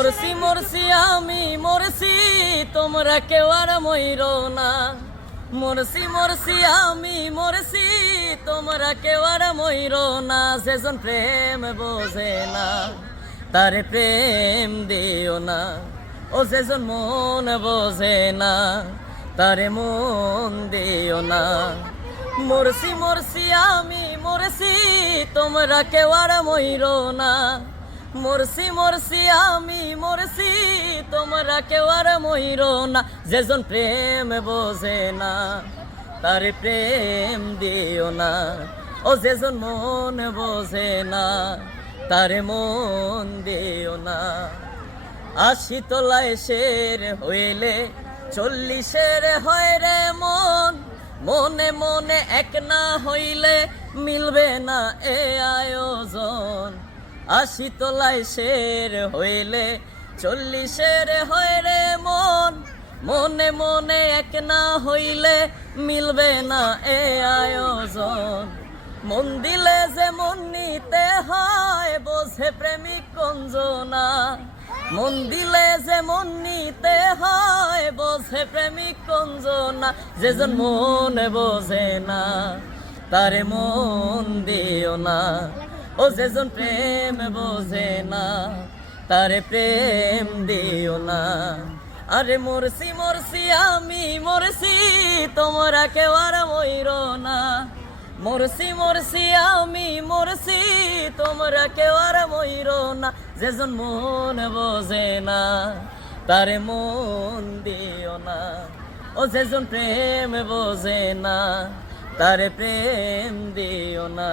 মরছি মরছি আমি মরছি, তোমরা কেউ আর মইরো না। মরছি মরছি আমি মরছি, তোমরা কেউ আর মইরো না। সেজন প্রেম বোঝে না, তারে প্রেম দিও না। ও সেজন মন বোঝে না, তারে মন দিও না। মরছি মরছি আমি মরছি, তোমরা কেউ আর মইরো না। মরছি মরছি আমি মরছি, তোমরা কেউ আর মইরো না। যেজন প্রেম বোঝে না, তারে প্রেম দিও না। ও যেজন মন বোঝে না, তারে মন দিও না। ৮০ তলায় শের হইলে ৪০-এর হয় রে মন। মনে মনে এক না হইলে মিলবে না এ আয়োজন। ৮০ তলায় শের হইলে ৪০-এর হয় রে মন। মনে মনে এক না হইলে মিলবে না এ আয়োজন। মন দিলে যে মন নিতে হয়, বোঝে প্রেমিক কঞ্জনা। মন দিলে যে মন নিতে হয়, বোঝে প্রেমিক কঞ্জনা। যেজন মন বোঝে না, তারে মন দিও না। ও যেজন প্রেম বোঝে না, তারে প্রেম দিও না। আরে মরছি মরছি আমি মরছি, তোমরা কেউ আর মইরো না। মরছি মরছি আমি মরছি, তোমরা কেউ আর মইরো না। যেজন মন বোঝে না, তারে মন দিও না। ও যেজন প্রেম বোঝে না, তারে প্রেম দিও না।